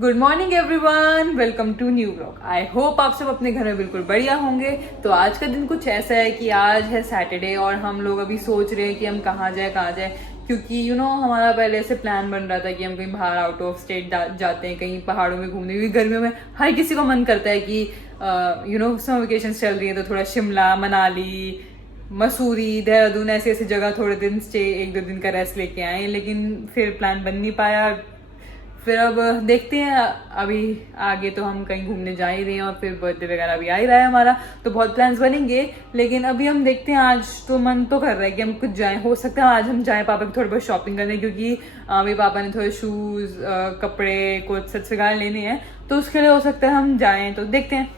Good morning everyone, welcome to new vlog. I hope आप सब अपने घर में बिल्कुल बढ़िया होंगे। तो आज का दिन कुछ ऐसा है कि आज है सैटरडे और हम लोग अभी सोच रहे हैं कि हम कहाँ जाए, क्योंकि हमारा पहले से प्लान बन रहा था कि हम कहीं बाहर आउट ऑफ स्टेट जाते हैं, कहीं पहाड़ों में घूमने। क्योंकि गर्मियों में हर किसी को मन करता है कि समर वेकेशन चल रही है तो थोड़ा शिमला, मनाली, मसूरी, देहरादून ऐसी ऐसी जगह थोड़े दिन स्टे, 1-2 दिन का रेस्ट लेके आए। लेकिन फिर प्लान बन नहीं पाया। फिर अब देखते हैं, अभी आगे तो हम कहीं घूमने जा ही रहे हैं और फिर बर्थडे वगैरह भी आ ही रहा है हमारा, तो बहुत प्लान्स बनेंगे। लेकिन अभी हम देखते हैं, आज तो मन तो कर रहा है कि हम कुछ जाएं। हो सकता है आज हम जाएं पापा की थोड़ी बहुत शॉपिंग करने, क्योंकि अभी पापा ने थोड़े शूज़, कपड़े, कुछ सच सगार लेने हैं, तो उसके लिए हो सकता है हम जाएं। तो देखते हैं।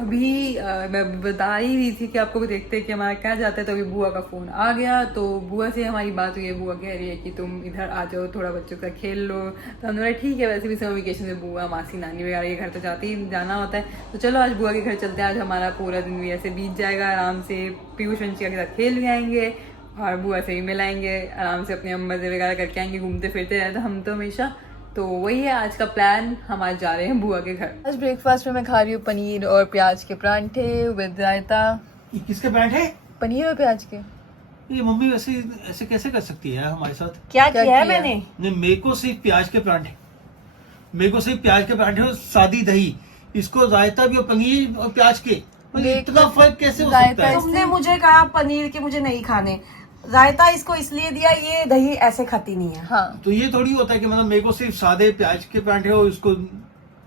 अभी मैं बता ही रही थी कि आपको भी देखते हैं कि हमारा क्या जाता है। तो अभी बुआ का फ़ोन आ गया, तो बुआ से हमारी बात हुई है। बुआ कह रही है कि तुम इधर आ जाओ, थोड़ा बच्चों का खेल लो। तो हमने बोला ठीक है, वैसे भी समर वेकेशन में बुआ, मासी, नानी वगैरह के घर तो जाते ही जाना होता है। तो चलो आज बुआ के घर चलते हैं। आज हमारा पूरा दिन भी ऐसे बीत जाएगा आराम से। पीयूष वंशिका के साथ खेल भी आएंगे और बुआ से भी मिलाएंगे, आराम से अपने मज़े वगैरह करके आएंगे। घूमते फिरते रहते हम तो हमेशा। तो वही है आज का प्लान, हम आज जा रहे हैं बुआ के घर। आज ब्रेकफास्ट में मैं खा रही हूँ पनीर और प्याज के परांठे विद रायता। ये किसके परांठे? पनीर और प्याज के। ये मम्मी वैसे ऐसे कैसे कर सकती है हमारे साथ? क्या किया है मैंने? नहीं, मेरे को सिर्फ प्याज के परांठे, मेरे को सिर्फ प्याज के परांठे और सादी दही। इसको रायता भी और पनीर और प्याज के। इतना फर्क कैसे हो सकता है? तुमने मुझे कहा पनीर के मुझे नहीं खाने, रायता इसको इसलिए दिया, ये दही ऐसे खाती नहीं है। हाँ, तो ये थोड़ी होता है कि मतलब मेरे को सिर्फ सादे प्याज के परांठे और इसको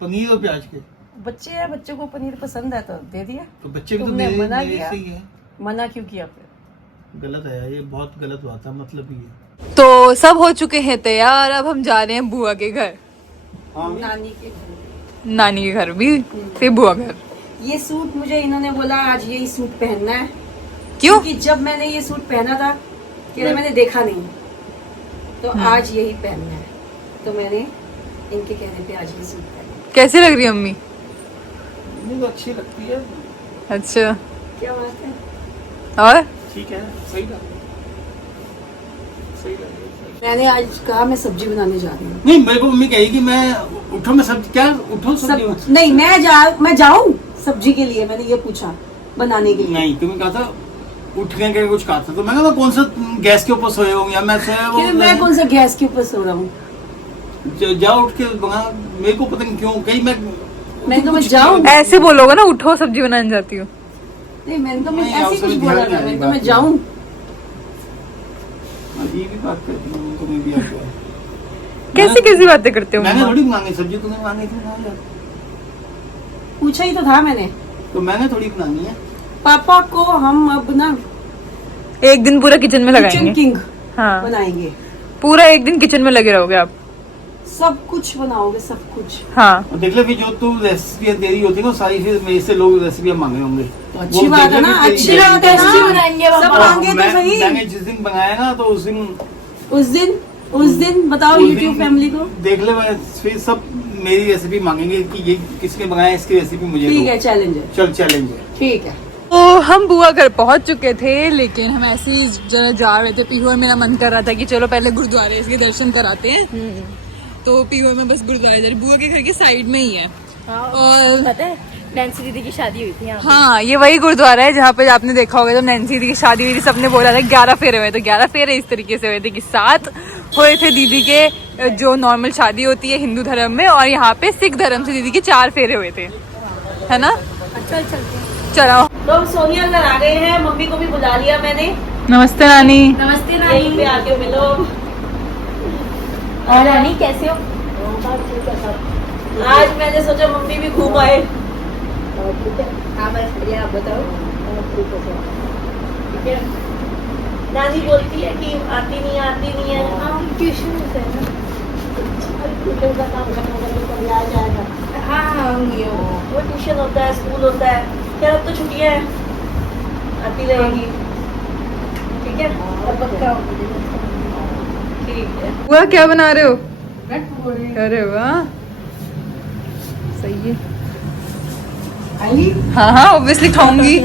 पनीर और प्याज के। बच्चे हैं, बच्चों को पनीर पसंद है तो दे दिया। तो बच्चे भी तो तुमने मेरे मना मेरे किया? से ही है। मना क्यों किया फिर? गलत है ये, बहुत गलत बात है। मतलब ये तो सब हो चुके हैं तैयार। अब हम जा रहे हैं बुआ के घर, नानी के। नानी के घर भी फिर बुआ घर। ये सूट मुझे इन्होंने बोला आज यही सूट पहनना है। क्यों? क्योंकि जब मैंने ये सूट पहना था कि मैंने देखा नहीं, तो आज यही पहनना है। तो मैंने इनके कहने पे आज ये सूट पहना। कैसी लग रही है अम्मी? मुझे तो अच्छी लगती है। अच्छा, क्या बात है? और ठीक है, सही लग मैंने आज कहा मैं सब्जी बनाने जा रही हूँ। नहीं, मेरे को मम्मी कही कि मैं उठो, मैं सब्जी क्या उठो सब्जी नहीं, मैं जाऊँ सब्जी के लिए। मैंने ये पूछा बनाने के लिए। नहीं, तुम्हें कहा था उठने के कुछ कहा था, तो मैं कहा कौन सा गैस के ऊपर सोए होंगे या मैं सोया फिर मैं कौन सा गैस के ऊपर सो रहा हूँ? जाओ उठ के बना। मेरे को पता नहीं क्यों कहीं मैं जाऊँ। ऐसे बोलोगे ना, उठो सब्जी बनाने जाती हूँ। नहीं, मैंने तो मैं नहीं, ऐसे उसमें कुछ बोला ध्यान था। नहीं, मैं तो मैं बात जाऊँ। ये भी बात करती हूँ, तुम्हें भी आता है। कैसी कैसी बातें करते हो? मैंने थोड़ी मांगी सब्जी, तुम्हें मांगी थी ना। पूछा ही तो था मैंने। तो मैंने थोड़ी बनानी है। पापा को हम अब ना एक दिन पूरा किचन में किचन लगाएंगे। किंग हाँ, बनाएंगे। पूरा एक दिन किचन में लगे रहोगे आप। सब कुछ बनाओगे, सब कुछ। हाँ, और देख ले भी, जो तू रेसिपी दे रही होती है ना सारी, फिर मेरे से लोग रेसिपियां मांगे होंगे। तो अच्छी बात है ना, अच्छी बात है ना। सब मांगे तो सही। मैंने जिस दिन बनाया ना, तो उस दिन बताओ यूट्यूब फैमिली को। देख ले, मैं फिर सब मेरी रेसिपी मांगेंगे कि ये किसने बनाया, इसकी रेसिपी मुझे ठीक दो। है, चैलेंज है। चल चैलेंज है। ठीक है। तो हम बुआ घर पहुंच चुके थे, लेकिन हम ऐसे ही जरा जा रहे थे। पीहू और मेरा मन कर रहा था कि चलो पहले गुरुद्वारे इसके दर्शन कराते हैं। तो पीहू में बस गुरुद्वारे जा रहे, बुआ के घर के साइड में ही है। और पता है नैन्सी दीदी की शादी हुई थी यहाँ। हाँ, ये वही गुरुद्वारा है जहाँ पे आपने देखा होगा, जब नैन्सी दीदी की शादी हुई थी, सबने बोला था 11 फेरे हुए। तो 11 फेरे इस तरीके से हुए थे कि 7 हुए थे दीदी के, जो नॉर्मल शादी होती है हिंदू धर्म में, और यहाँ पे सिख धर्म से दीदी के 4 फेरे हुए थे, है ना? चल चलते हैं। चलो, तो हम सोनिया घर आ गए हैं। मम्मी को भी बुला लिया मैंने। नमस्ते नानी। नमस्ते यहीं पे आके मिलो। और रानी कैसे हो? आज मैंने सोचा मम्मी भी घूम आए। हाँ बस बढ़िया, आप बताओ। ठीक है। नानी बोलती है कि आती नहीं है। ट्यूशन होता है ना। ट्यूशन का काम करने आ जाएगा। हाँ आऊंगी। वो ट्यूशन होता है, स्कूल होता है। क्या अब तो छुट्टियां हैं, आती रहेगी। ठीक है, पक्का। ठीक है। बुआ क्या बना रहे हो? अरे वाह, सही है। हाँ हाँ, ऑब्वियसली खाऊंगी।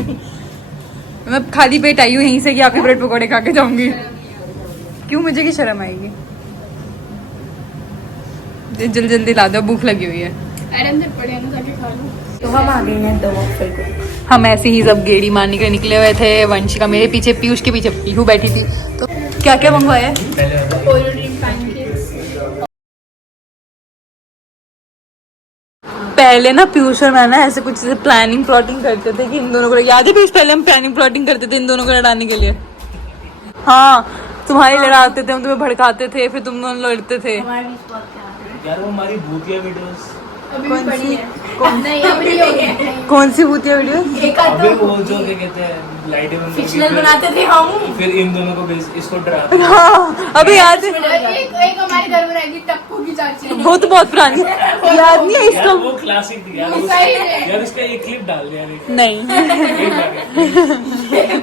मैं खाली पेट आई हूँ यहीं से कि आपके ब्रेड पकौड़े खा के जाऊंगी। क्यों, मुझे की शर्म आएगी? जल्दी जल्दी ला दो, भूख लगी हुई है। आराम से पड़े ना ताकि खा लो। तो हम आ गए हैं दो वॉफल को। हम ऐसे ही सब गेड़ी मारने के निकले हुए थे। वंशिका मेरे पीछे, पीयूष के पीछे पीहू बैठी थी। तो क्या क्या मंगवाया है? Cold drink, pancakes. पहले ना पीयूष और मैं ना ऐसे कुछ प्लानिंग प्लॉटिंग करते थे कि इन दोनों को, याद है पीयूष पहले हम प्लानिंग प्लॉटिंग करते थे इन दोनों को लड़ाने के लिए। हाँ, तुम्हारी लड़ाते थे, हम तुम्हें भड़काते थे, फिर तुम दोनों लड़ते थे। यार वो हमारी भूतिया वीडियोस अभी भी पड़ी है। नहीं अभी नहीं हो गया। कौन सी भूतिया वीडियो? एक आध अबे वो जो क्या कहते हैं लाइटें बंद करके फिक्शनल बनाते थे हम। फिर इन दोनों को इसको डराते हैं। हाँ, अभी याद है। एक हमारे घर में रहेगी टप्पू की चाची। वो तो बहुत पुरानी है, याद नहीं है यार इसका? वो क्लासिक थी यार। सही है। यार इसका एक क्लिप डाल दिया देख। नहीं,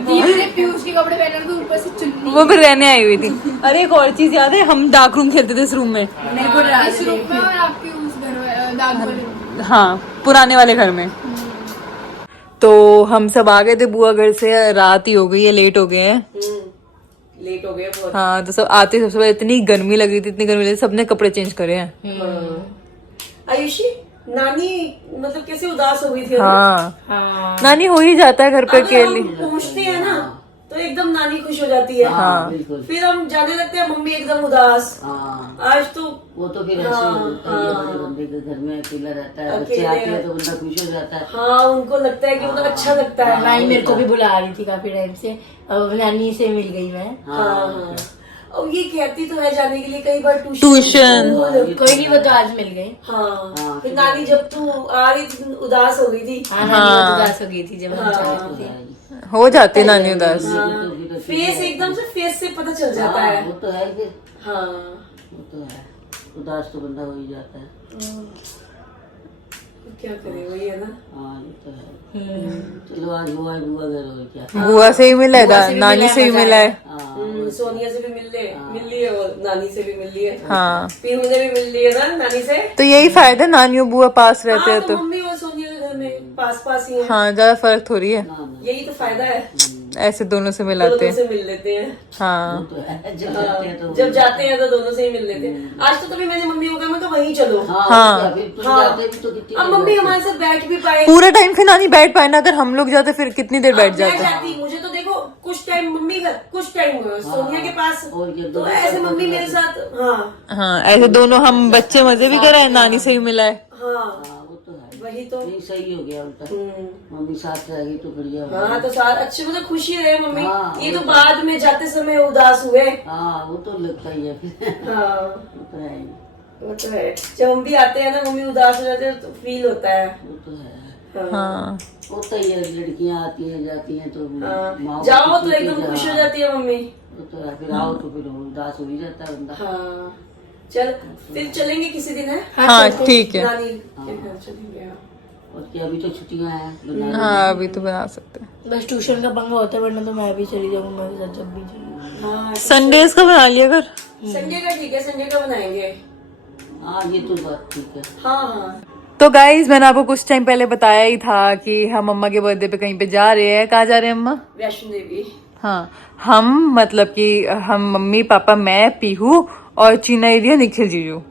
दीप ने पीयूष के कपड़े पहने थे, ऊपर से चुन्नी। वो भी रहने आई हुई थी। अरे एक और चीज याद है, हम डार्क रूम खेलते थे इस रूम में। इस रूम में और आपके उस घर में दाग वाले रूम में। हाँ, पुराने वाले घर में। तो हम सब आ गए थे बुआ घर से, रात ही हो गई है, लेट हो गए हैं। लेट हो गए बहुत। हाँ, तो सब आते सबसे पहले इतनी गर्मी लग रही थी, इतनी गर्मी लग रही थी, सबने कपड़े चेंज करे हैं। आयुषी, नानी मतलब कैसे उदास हो गई थी। हाँ, नानी हो ही जाता है घर पे अकेली। पहुँचते हैं ना तो एकदम नानी खुश हो जाती है। हाँ, फिर हम जाने लगते हैं, मम्मी एकदम उदास। आज तो वो तो फिर ऐसे ही होता है, बड़े बंदे के घर में अकेला रहता है, बच्चे आते हैं तो बंदा खुश हो जाता है। हाँ, उनको लगता है कि मतलब अच्छा लगता है। नानी मेरे को भी बुला रही थी काफी टाइम से, अब नानी से मिल गई मैं। हाँ, और ये कहती तो है जाने के लिए कई बार ट्यूशन। कोई नहीं, वो तो आज मिल गई। हाँ, फिर नानी जब तू आ रही थी उदास हो गई थी। हाँ, नानी उदास हो गई थी जब हम चले थे। हो जाती है नानी उदास। फेस एकदम से फेस से पता चल जाता है। वो तो है फिर, हाँ, वो तो है, उदास तो बंदा हो ही जाता है। क्या करे, वही है ना। हाँ ये तो है। चलो आज हुआ है बुआ घर और क्या। बुआ से ही मिला है, नानी से ही मिला है। सोनिया से भी मिल ली है और नानी से भी मिल ली है। हाँ, पीहू ने भी मिल ली है ना नानी से। तो यही फायदा, नानियों बुआ पास रहते हैं हाँ, तो। तो मम्मी और सोनिया के घर में पास पास ही है। हाँ, ज्यादा फर्क थोड़ी है, यही तो फायदा है, ऐसे दोनों से मिलाते दोनों हैं। से मिल लेते हैं। हाँ, तो है, जब जाते हैं तो जब जाते हैं तो दोनों से ही मिल लेते हैं। आज तो तभी मैंने मम्मी को कहा, मैं तो वहीं चलो। हाँ क्या, फिर तुम जाते भी तो कितनी अब मम्मी हमारे साथ बैठ भी पाए। पूरा टाइम फिर नानी बैठ पाए ना, अगर हम लोग जाते फिर कितनी देर बैठ मैं जाते। जाती, मुझे तो देखो कुछ टाइम मम्मी घर, कुछ टाइम सोनिया के पास, और ये तो ऐसे मम्मी मेरे साथ। हाँ हाँ, ऐसे दोनों हम बच्चे मजे भी करे, नानी से ही मिला है। हाँ, हाँ वो तो है, वही तो। नहीं सही हो गया उल्टा, मम्मी साथ रहेगी तो बढ़िया हो। हाँ, तो साथ अच्छे मतलब खुशी रहे मम्मी। हाँ, ये तो बाद में जाते समय उदास हुए। हाँ वो तो लगता ही है फिर। हाँ, वो तो है ही, वो तो है। जब हम भी आते हैं ना, मम्मी उदास हो जाते हैं तो फील होता है। वो तो है, हाँ, होता ही है, लड़कियां आती हैं जाती हैं तो माँ जाओ तो एकदम खुश हो जाती है मम्मी। वो तो है, फिर आओ तो फिर उदास हो ही जाता है बंदा। हाँ, चल फिर चलेंगे किसी दिन है। हाँ, ठीक है। नानी के घर चलेंगे। और क्या, अभी तो छुट्टियां हैं बना हाँ, अभी तो बना सकते हैं। बस ट्यूशन का पंगा होता है, वरना तो मैं भी चली जाऊंगा मेरे साथ जब भी चाहिए। हाँ, संडेज का बना लिया कर। संडे का ठीक है, संडे का बनाएंगे। हाँ ये तो बात ठीक है। हाँ हाँ, तो गाइज मैंने आपको कुछ टाइम पहले बताया ही था कि हम अम्मा के बर्थडे पे कहीं पे जा रहे हैं। कहाँ जा रहे हैं अम्मा? वैष्णो देवी। हाँ, हम मतलब कि हम मम्मी पापा मैं पीहू और चीना एरिया निखिल जीजू,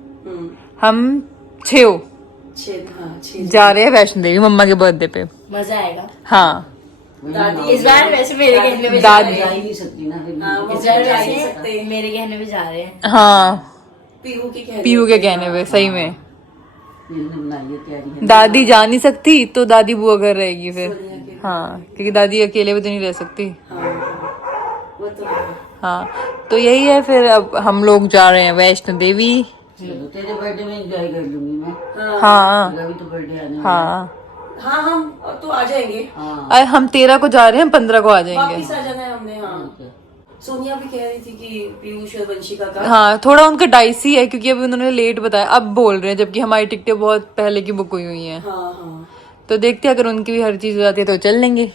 हम 6 छह जा रहे हैं वैष्णो देवी मम्मा के बर्थडे पे। मजा आएगा। हाँ, दादी इस बार वैसे मेरे कहने पे जा दादी रहे जा ही नहीं सकती ना फिर। हैं। इस बार वैसे मेरे कहने पे जा रहे हैं। हाँ, पीहू की कहने। पीहू के कहने पे सही में। फिर बनाइए तैयारी है। दादी जा नहीं सकती तो दादी बुआ घर रहेगी फिर। हाँ, क्योंकि दादी अकेले भी तो नहीं रह सकती। हाँ, वो तो है। हाँ, तो यही है फिर। अब हम लोग जा रहे हैं वैष्णो देवी। चलो तेरे बर्थडे में एंजॉय कर लूंगी मैं। हाँ मेरा भी तो बर्थडे आने वाला है। हाँ, हाँ, हम तो आ जाएंगे। हाँ अरे हम 13 को जा रहे हैं, हम 15 को आ जाएंगे। वापिस आ जाना है हमने। हाँ, सोनिया भी कह रही थी कि पीयूष और वंशिका का। हाँ, थोड़ा उनका डाइसी है क्योंकि अभी उन्होंने लेट बताया, अब बोल रहे हैं, जबकि हमारी टिकटें बहुत पहले की बुक हुई हुई हैं। हाँ हाँ तो देखते हैं, अगर उनकी भी हर चीज हो जाती है तो चल लेंगे।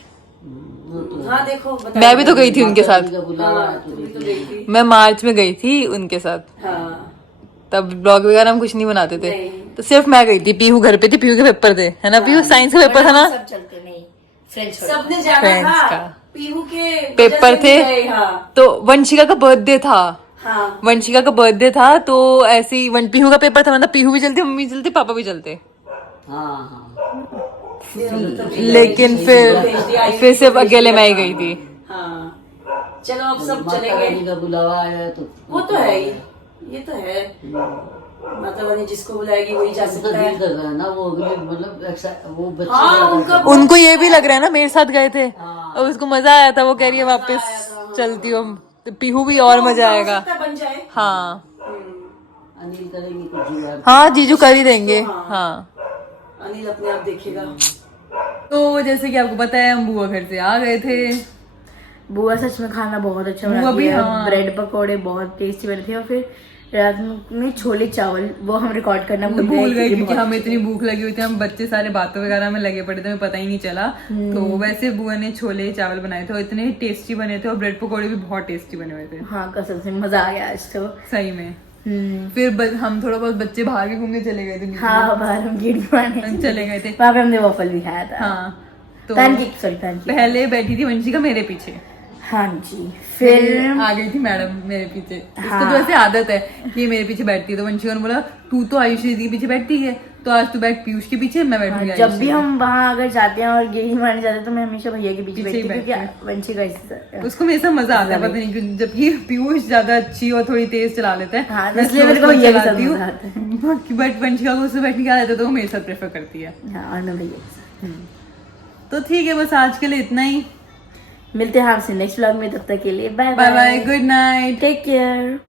हाँ, देखो बता। मैं भी तो गई थी उनके साथ, का बुलावा है हाँ, तुम भी तो गई थी। मैं मार्च में गई थी उनके साथ। हाँ, तब ब्लॉग वगैरह हम कुछ नहीं बनाते थे, नहीं। तो सिर्फ मैं गई थी। पीहू घर पे थी, पीहू के पेपर थे, है ना पीहू? साइंस का पेपर था ना, सब चलते नहीं, फ्रेंड्स सबने जाना Friends था। का। पीहू के पेपर वजह से थे। भी गए। हाँ तो वंशिका का बर्थडे था, हाँ वंशिका का बर्थडे था तो ऐसे ही पीहू का पेपर था, मतलब पीहू भी चलते, मम्मी चलते, पापा भी चलते, हाँ हाँ लेकिन फिर सिर्फ अकेले मैं ही गई थी। हाँ चलो अब सब माता चलेंगे। रानी का बुलावा आया तो वो तो है ही, ये तो है, माता रानी जिसको बुलाएगी वही जा उसका सकता है। दिल कर रहा है ना, वो अगले मतलब वो बच्चे हाँ का उनका उनको ये भी लग रहा है ना, मेरे साथ गए थे और उसको मजा आया था, वो कह रही है वापस चलती हो, तो पीहू भी और मजा आएगा। बन जाए। हाँ अनिल करेंगे कुछ जुगाड़। हाँ जीजू कर ही देंगे। हाँ अनिल अपने आप देखेगा। तो जैसे कि आपको पता है हम बुआ घर से आ गए थे। बुआ सच में खाना बहुत अच्छा बुआ बनाती भी, है, हाँ। ब्रेड पकौड़े बहुत टेस्टी बने थे, और फिर रात में छोले चावल वो हम रिकॉर्ड करना भूल गए क्योंकि बहुत हमें इतनी भूख लगी हुई थी, हम बच्चे सारे बातों वगैरह में लगे पड़े थे, हमें पता ही नहीं चला। तो वैसे बुआ ने छोले चावल बनाए थे और इतने टेस्टी बने थे, और ब्रेड पकौड़े भी बहुत टेस्टी बने हुए थे हाँ कसम से मजा आ गया आज तो। सही में। फिर हम थोड़ा बहुत बच्चे बाहर भी घूमने चले गए थे बीच में। हाँ बाहर हम गेट मारने चले गए थे। वहाँ पे हमने वॉफल भी खाया था। हाँ तो पैनकेक, सॉरी पैनकेक। पहले बैठी थी वंशिका मेरे पीछे, हाँ जी, फिर आ गई थी मैडम मेरे पीछे। इसको तो ऐसे आदत है कि मेरे पीछे बैठती है, तो वंशिका ने बोला तू तो आयुष दीदी के पीछे बैठती है, तो आज तू बैठ पीयूष के पीछे, मैं बैठूंगी जब भी हम वहाँ अगर जाते हैं और गेड़ी मारने जाते हैं तो मैं हमेशा भैया के पीछे पीछे ही बैठती हूँ, क्योंकि वंशिका इससे- उसको मेरे साथ मजा आता है, पता नहीं क्यों, जबकि पीयूष ज्यादा अच्छी और थोड़ी तेज चला लेता है। हाँ, मैं इसलिए मेरे को slow भैया के साथ चलाती हूँ। मजा आता है। बट वंशिका को उससे बैठने का आता है तो वो मेरे साथ प्रेफर करती है। हाँ, और मैं भैया के साथ। तो ठीक है, बस आज के लिए इतना ही। मिलते हैं आपसे नेक्स्ट व्लॉग में, तब तक के लिए bye bye bye, good night. Take care.